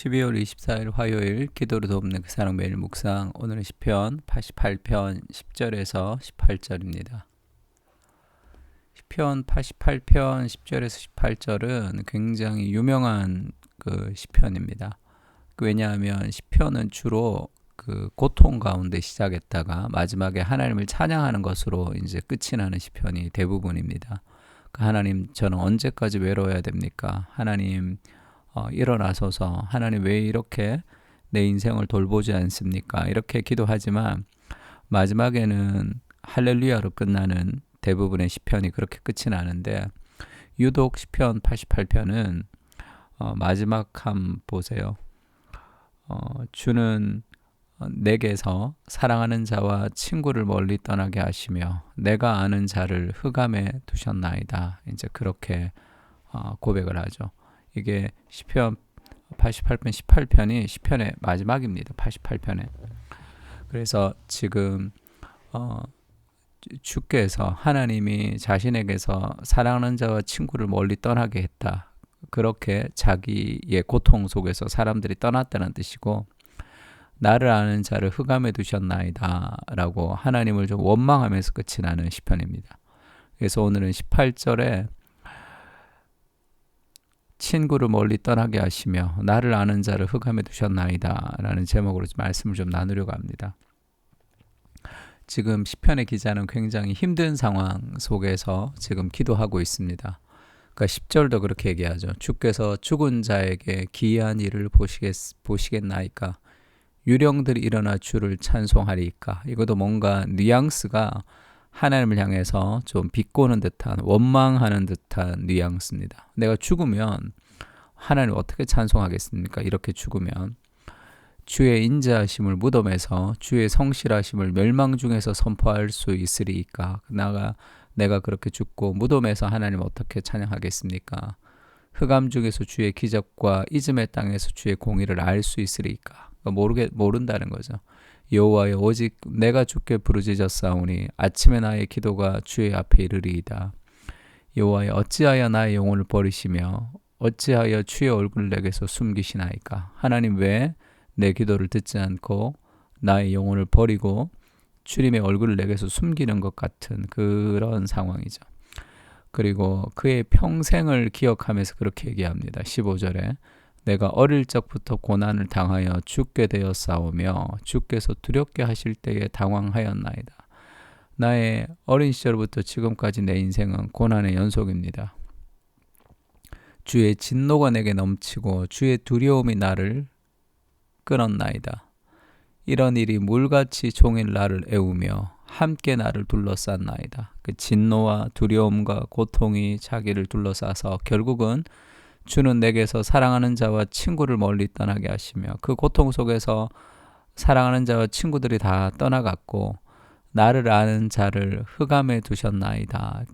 12월 24일 화요일 기도로 돕는 그 사랑 매일 묵상. 오늘은 시편 88편 10절에서 18절입니다. 시편 88편 10절에서 18절은 굉장히 유명한 그 시편입니다. 왜냐하면 시편은 주로 그 고통 가운데 시작했다가 마지막에 하나님을 찬양하는 것으로 이제 끝이 나는 시편이 대부분입니다. 하나님, 저는 언제까지 외로워야 됩니까? 하나님, 일어나소서. 하나님, 왜 이렇게 내 인생을 돌보지 않습니까? 이렇게 기도하지만 마지막에는 할렐루야로 끝나는 대부분의 시편이 그렇게 끝이 나는데, 유독 시편 88편은 마지막 함 보세요. 주는 내게서 사랑하는 자와 친구를 멀리 떠나게 하시며 내가 아는 자를 흑암에 두셨나이다. 이제 그렇게 고백을 하죠. 이게 시편 88편 18편이 시편의 마지막입니다. 88편에. 그래서 지금 주께서 하나님이 자신에게서 사랑하는 자와 친구를 멀리 떠나게 했다. 그렇게 자기의 고통 속에서 사람들이 떠났다는 뜻이고, 나를 아는 자를 흑암에 두셨나이다 라고 하나님을 좀 원망하면서 끝이 나는 시편입니다. 그래서 오늘은 18절에 친구를 멀리 떠나게 하시며 나를 아는 자를 흑암에 두셨나이다 라는 제목으로 말씀을 좀 나누려고 합니다. 지금 시편의 기자는 굉장히 힘든 상황 속에서 지금 기도하고 있습니다. 그러니까 10절도 그렇게 얘기하죠. 주께서 죽은 자에게 기이한 일을 보시겠나이까? 유령들이 일어나 주를 찬송하리이까? 이것도 뭔가 뉘앙스가 하나님을 향해서 좀 비꼬는 듯한, 원망하는 듯한 뉘앙스입니다. 내가 죽으면 하나님 어떻게 찬송하겠습니까? 이렇게 죽으면 주의 인자하심을 무덤에서 주의 성실하심을 멸망 중에서 선포할 수 있으리이까? 내가 그렇게 죽고 무덤에서 하나님 어떻게 찬양하겠습니까? 흑암 중에서 주의 기적과 이즘의 땅에서 주의 공의를 알 수 있으리이까? 모른다는 거죠. 여호와여, 오직 내가 주께 부르짖었사오니 아침에 나의 기도가 주의 앞에 이르리이다. 여호와여, 어찌하여 나의 영혼을 버리시며 어찌하여 주의 얼굴을 내게서 숨기시나이까? 하나님, 왜 내 기도를 듣지 않고 나의 영혼을 버리고 주님의 얼굴을 내게서 숨기는 것 같은 그런 상황이죠. 그리고 그의 평생을 기억하면서 그렇게 얘기합니다. 15절에 내가 어릴 적부터 고난을 당하여 죽게 되었사오며 주께서 두렵게 하실 때에 당황하였나이다. 나의 어린 시절부터 지금까지 내 인생은 고난의 연속입니다. 주의 진노가 내게 넘치고 주의 두려움이 나를 끊었나이다. 이런 일이 물같이 종일 나를 애우며 함께 나를 둘러쌌나이다. 그 진노와 두려움과 고통이 자기를 둘러싸서 결국은 주는 내게서 사랑하는 자와 친구를 멀리 떠나게 하시며 그 고통 속에서 사랑하는 자와 친구들이 다 떠나갔고 나를 아는 자를 흑암에 두셨나이다.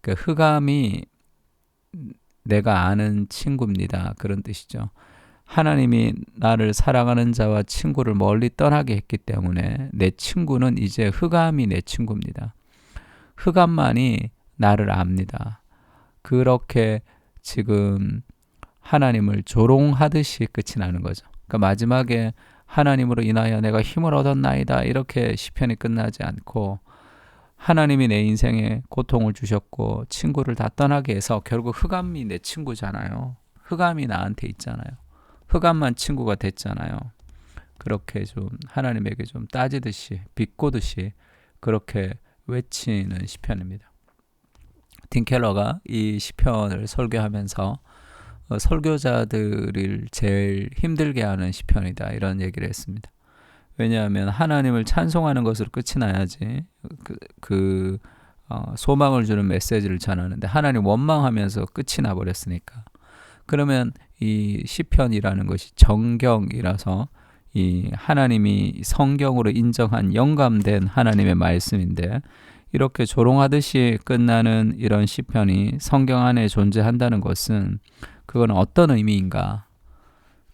그 흑암이 내가 아는 친구입니다. 그런 뜻이죠. 하나님이 나를 사랑하는 자와 친구를 멀리 떠나게 했기 때문에 내 친구는 이제 흑암이 내 친구입니다. 흑암만이 나를 압니다. 그렇게 지금 하나님을 조롱하듯이 끝이 나는 거죠. 그러니까 마지막에 하나님으로 인하여 내가 힘을 얻었나이다 이렇게 시편이 끝나지 않고, 하나님이 내 인생에 고통을 주셨고 친구를 다 떠나게 해서 결국 흑암이 내 친구잖아요. 흑암이 나한테 있잖아요. 흑암만 친구가 됐잖아요. 그렇게 좀 하나님에게 좀 따지듯이 비꼬듯이 그렇게 외치는 시편입니다. 틴 켈러가 이 시편을 설교하면서 설교자들을 제일 힘들게 하는 시편이다 이런 얘기를 했습니다. 왜냐하면 하나님을 찬송하는 것으로 끝이 나야지 소망을 주는 메시지를 전하는데 하나님 원망하면서 끝이 나버렸으니까. 그러면 이 시편이라는 것이 정경이라서 이 하나님이 성경으로 인정한 영감된 하나님의 말씀인데, 이렇게 조롱하듯이 끝나는 이런 시편이 성경 안에 존재한다는 것은 그건 어떤 의미인가?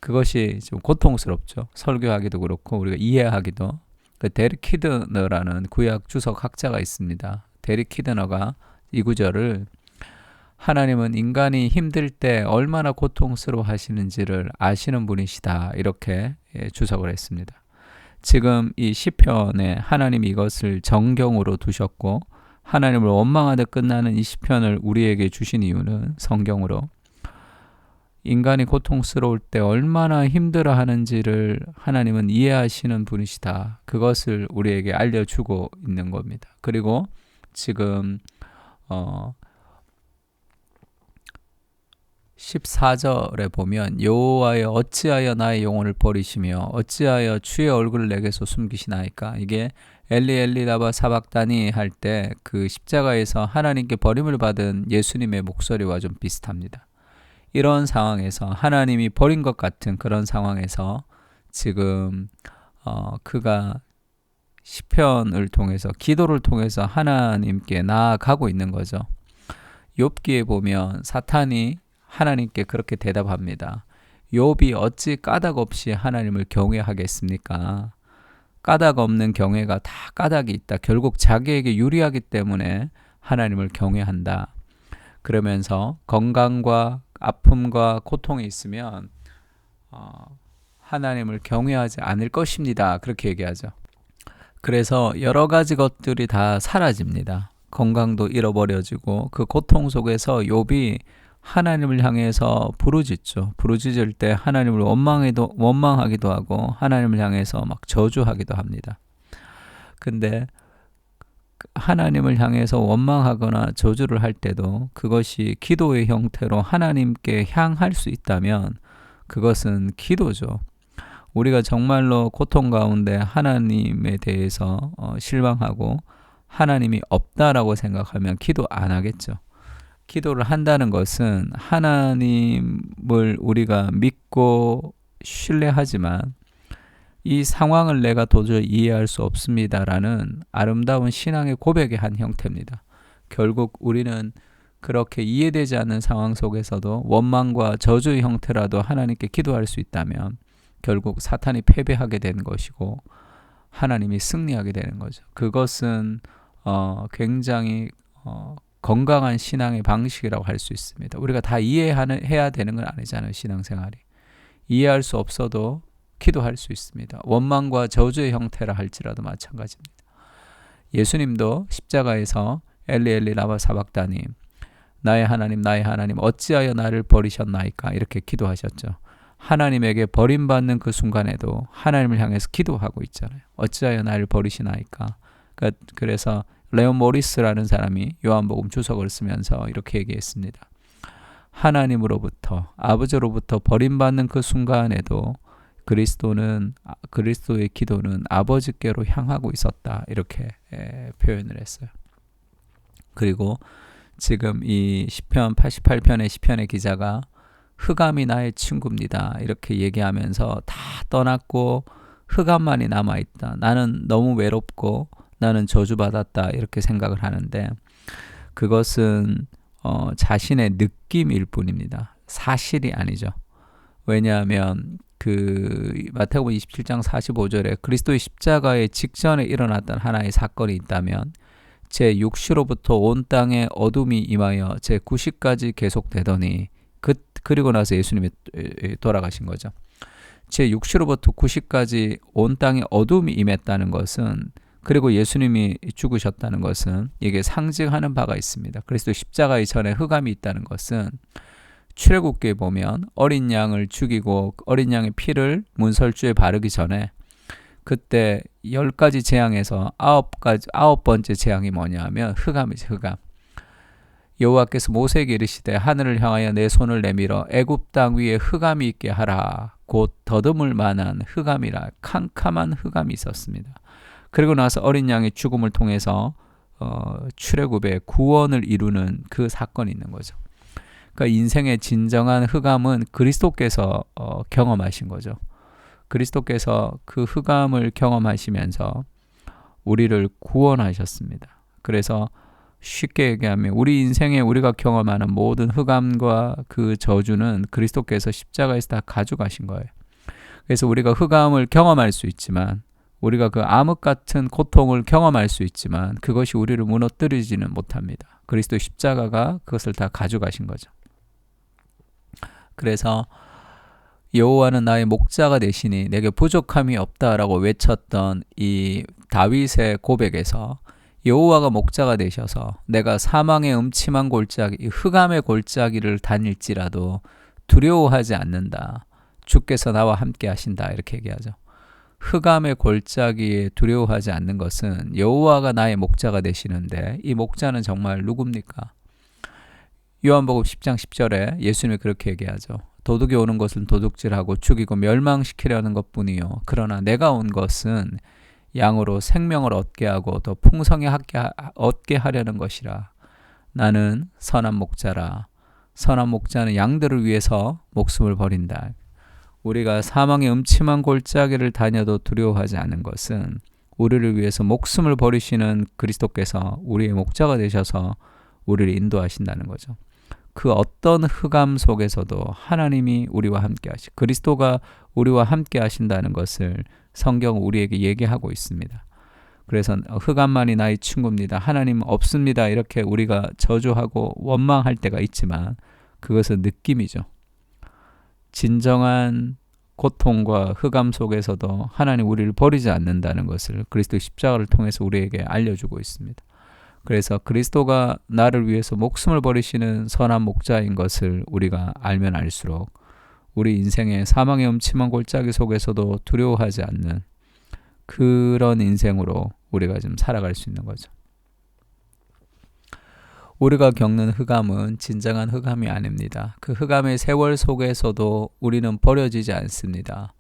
그것이 좀 고통스럽죠. 설교하기도 그렇고 우리가 이해하기도. 그 데릭 키드너라는 구약 주석 학자가 있습니다. 데릭 키드너가 이 구절을 하나님은 인간이 힘들 때 얼마나 고통스러워 하시는지를 아시는 분이시다. 이렇게 주석을 했습니다. 지금 이 시편에 하나님이 이것을 정경으로 두셨고 하나님을 원망하듯 끝나는 이 시편을 우리에게 주신 이유는 성경으로 인간이 고통스러울 때 얼마나 힘들어하는지를 하나님은 이해하시는 분이시다. 그것을 우리에게 알려주고 있는 겁니다. 그리고 지금 14절에 보면 여호와여 어찌하여 나의 영혼을 버리시며 어찌하여 주의 얼굴을 내게서 숨기시나이까. 이게 엘리 엘리 라마 사박다니 할 때 그 십자가에서 하나님께 버림을 받은 예수님의 목소리와 좀 비슷합니다. 이런 상황에서 하나님이 버린 것 같은 그런 상황에서 지금 그가 시편을 통해서 기도를 통해서 하나님께 나아가고 있는 거죠. 욥기에 보면 사탄이 하나님께 그렇게 대답합니다. 욥이 어찌 까닭 없이 하나님을 경외하겠습니까? 까닭 없는 경외가 다 까닭이 있다. 결국 자기에게 유리하기 때문에 하나님을 경외한다. 그러면서 건강과 아픔과 고통이 있으면 하나님을 경외하지 않을 것입니다. 그렇게 얘기하죠. 그래서 여러 가지 것들이 다 사라집니다. 건강도 잃어버려지고 그 고통 속에서 욥이 하나님을 향해서 부르짖죠. 부르짖을 때 하나님을 원망하기도 하고 하나님을 향해서 막 저주하기도 합니다. 근데 하나님을 향해서 원망하거나 저주를 할 때도 그것이 기도의 형태로 하나님께 향할 수 있다면 그것은 기도죠. 우리가 정말로 고통 가운데 하나님에 대해서 실망하고 하나님이 없다라고 생각하면 기도 안 하겠죠. 기도를 한다는 것은 하나님을 우리가 믿고 신뢰하지만 이 상황을 내가 도저히 이해할 수 없습니다라는 아름다운 신앙의 고백의 한 형태입니다. 결국 우리는 그렇게 이해되지 않는 상황 속에서도 원망과 저주의 형태라도 하나님께 기도할 수 있다면 결국 사탄이 패배하게 되는 것이고 하나님이 승리하게 되는 거죠. 그것은 굉장히 건강한 신앙의 방식이라고 할 수 있습니다. 우리가 다 이해해야 되는 건 아니잖아요. 신앙생활이. 이해할 수 없어도 기도할 수 있습니다. 원망과 저주의 형태라 할지라도 마찬가지입니다. 예수님도 십자가에서 엘리 엘리 라마 사박다니 나의 하나님 어찌하여 나를 버리셨나이까 이렇게 기도하셨죠. 하나님에게 버림받는 그 순간에도 하나님을 향해서 기도하고 있잖아요. 어찌하여 나를 버리시나이까. 그래서 레온 모리스라는 사람이 요한복음 주석을 쓰면서 이렇게 얘기했습니다. 하나님으로부터 아버지로부터 버림받는 그 순간에도 그리스도의 기도는 아버지께로 향하고 있었다. 이렇게 표현을 했어요. 그리고 지금 이 시편 88편의 시편의 기자가 흑암이 나의 친구입니다. 이렇게 얘기하면서 다 떠났고 흑암만이 남아있다. 나는 너무 외롭고 나는 저주받았다. 이렇게 생각을 하는데 그것은 자신의 느낌일 뿐입니다. 사실이 아니죠. 왜냐하면 그 마태복음 27장 45절에 그리스도의 십자가의 직전에 일어났던 하나의 사건이 있다면 제6시로부터 온 땅에 어둠이 임하여 제9시까지 계속되더니 그리고 나서 예수님이 돌아가신 거죠. 제6시로부터 9시까지 온 땅에 어둠이 임했다는 것은 그리고 예수님이 죽으셨다는 것은 이게 상징하는 바가 있습니다. 그리스도 십자가의 전에 흑암이 있다는 것은 출애굽기에 보면 어린 양을 죽이고 어린 양의 피를 문설주에 바르기 전에 그때 10가지 재앙에서 9번째 재앙이 뭐냐 하면 흑암이죠. 흑암. 여호와께서 모세에게 이르시되 하늘을 향하여 내 손을 내밀어 애굽 땅 위에 흑암이 있게 하라. 곧 더듬을 만한 흑암이라. 캄캄한 흑암이 있었습니다. 그리고 나서 어린 양의 죽음을 통해서 출애굽의 구원을 이루는 그 사건이 있는 거죠. 그러니까 인생의 진정한 흑암은 그리스도께서 경험하신 거죠. 그리스도께서 그 흑암을 경험하시면서 우리를 구원하셨습니다. 그래서 쉽게 얘기하면 우리 인생에 우리가 경험하는 모든 흑암과 그 저주는 그리스도께서 십자가에서 다 가져가신 거예요. 그래서 우리가 흑암을 경험할 수 있지만 우리가 그 암흑 같은 고통을 경험할 수 있지만 그것이 우리를 무너뜨리지는 못합니다. 그리스도 십자가가 그것을 다 가져가신 거죠. 그래서 여호와는 나의 목자가 되시니 내게 부족함이 없다라고 외쳤던 이 다윗의 고백에서 여호와가 목자가 되셔서 내가 사망의 음침한 골짜기, 흑암의 골짜기를 다닐지라도 두려워하지 않는다. 주께서 나와 함께 하신다. 이렇게 얘기하죠. 흑암의 골짜기에 두려워하지 않는 것은 여호와가 나의 목자가 되시는데 이 목자는 정말 누굽니까? 요한복음 10장 10절에 예수님이 그렇게 얘기하죠. 도둑이 오는 것은 도둑질하고 죽이고 멸망시키려는 것뿐이요. 그러나 내가 온 것은 양으로 생명을 얻게 하고 더 풍성히 얻게 하려는 것이라. 나는 선한 목자라. 선한 목자는 양들을 위해서 목숨을 버린다. 우리가 사망의 음침한 골짜기를 다녀도 두려워하지 않는 것은 우리를 위해서 목숨을 버리시는 그리스도께서 우리의 목자가 되셔서 우리를 인도하신다는 거죠. 그 어떤 흑암 속에서도 하나님이 우리와 함께 그리스도가 우리와 함께 하신다는 것을 성경은 우리에게 얘기하고 있습니다. 그래서 흑암만이 나의 친구입니다. 하나님 없습니다. 이렇게 우리가 저주하고 원망할 때가 있지만 그것은 느낌이죠. 진정한 고통과 흑암 속에서도 하나님 우리를 버리지 않는다는 것을 그리스도 십자가를 통해서 우리에게 알려주고 있습니다. 그래서 그리스도가 나를 위해서 목숨을 버리시는 선한 목자인 것을 우리가 알면 알수록 우리 인생의 사망의 음침한 골짜기 속에서도 두려워하지 않는 그런 인생으로 우리가 좀 살아갈 수 있는 거죠. 우리가 겪는 흑암은 진정한 흑암이 아닙니다. 그 흑암의 세월 속에서도 우리는 버려지지 않습니다.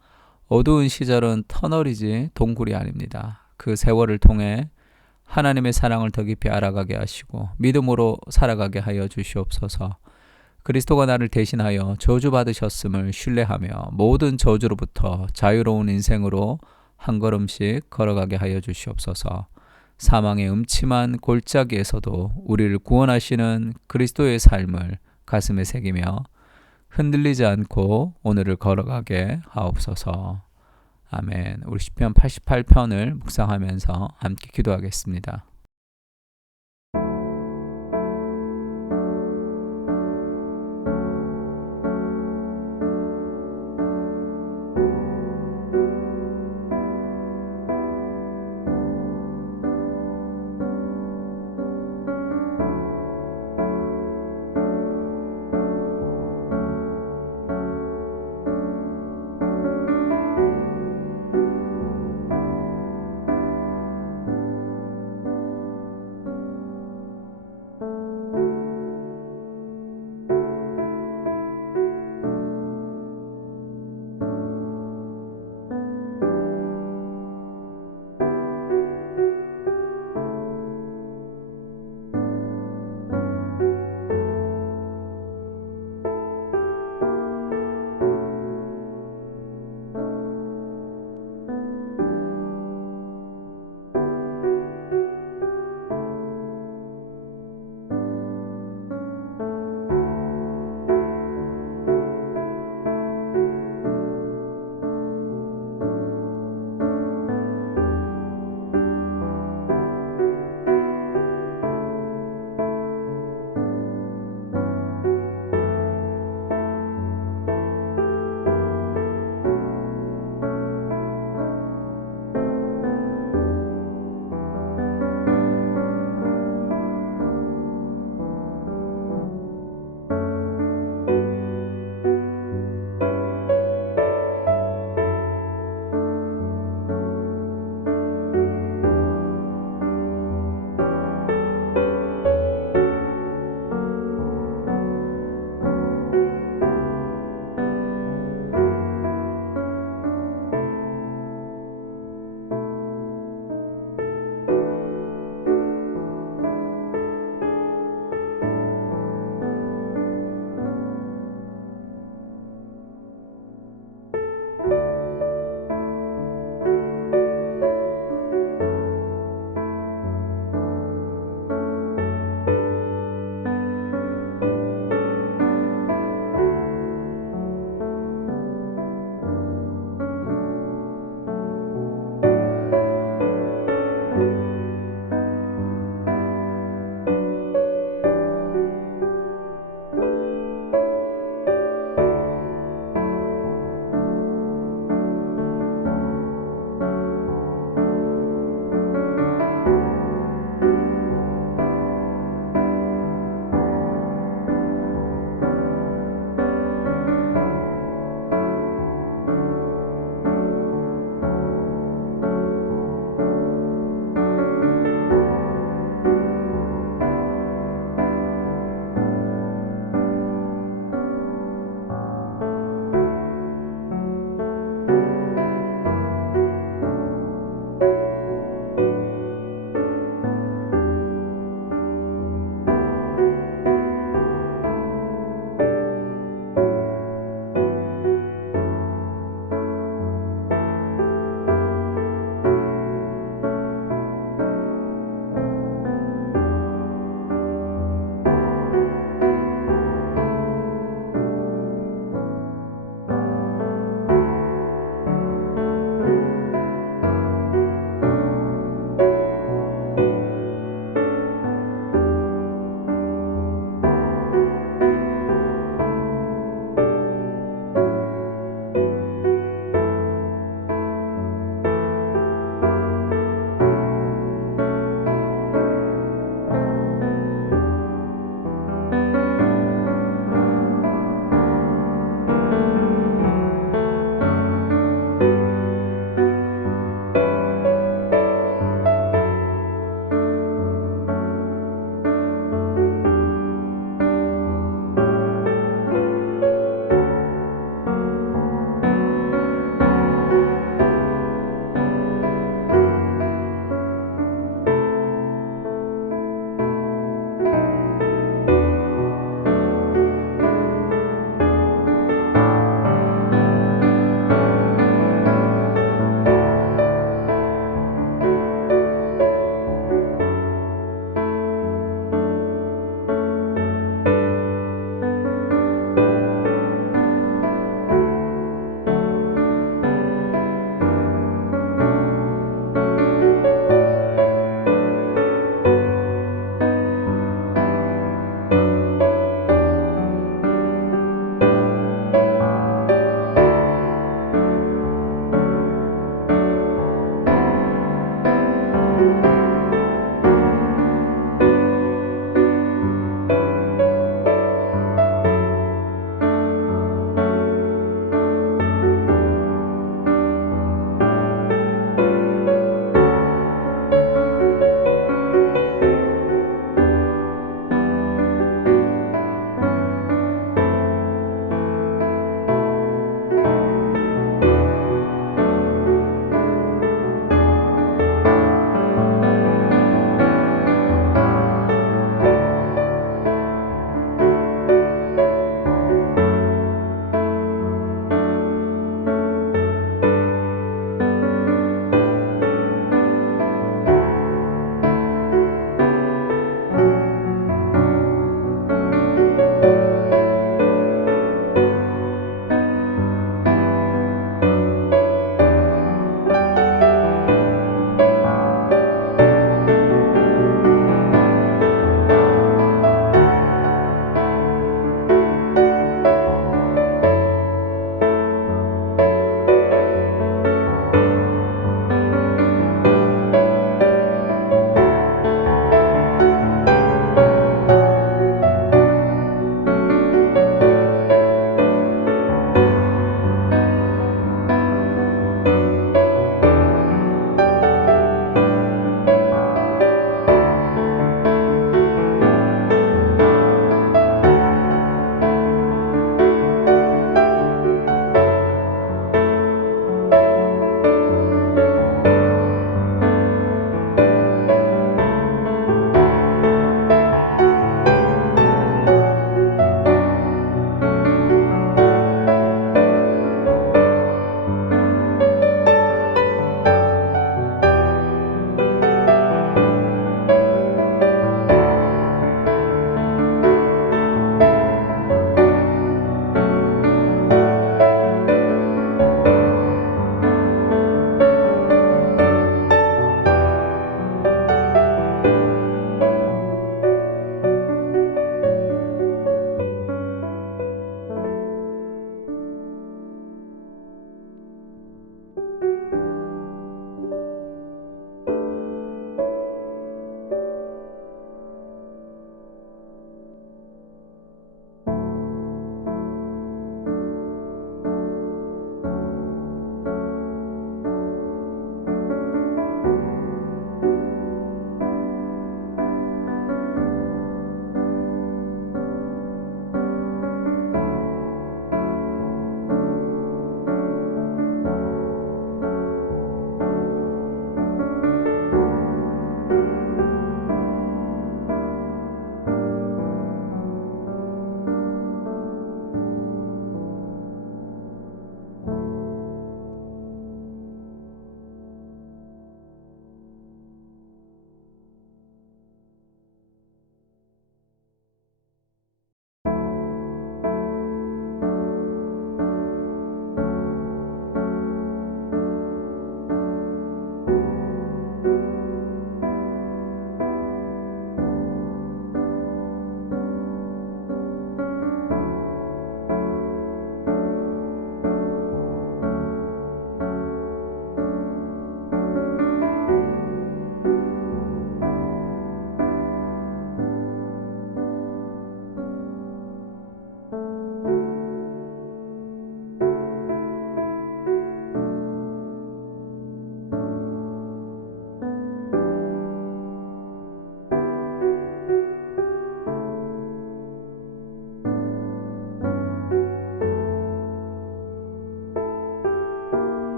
어두운 시절은 터널이지 동굴이 아닙니다. 그 세월을 통해 하나님의 사랑을 더 깊이 알아가게 하시고 믿음으로 살아가게 하여 주시옵소서. 그리스도가 나를 대신하여 저주받으셨음을 신뢰하며 모든 저주로부터 자유로운 인생으로 한 걸음씩 걸어가게 하여 주시옵소서. 사망의 음침한 골짜기에서도 우리를 구원하시는 그리스도의 삶을 가슴에 새기며 흔들리지 않고 오늘을 걸어가게 하옵소서. 아멘. 우리 시편 88편을 묵상하면서 함께 기도하겠습니다.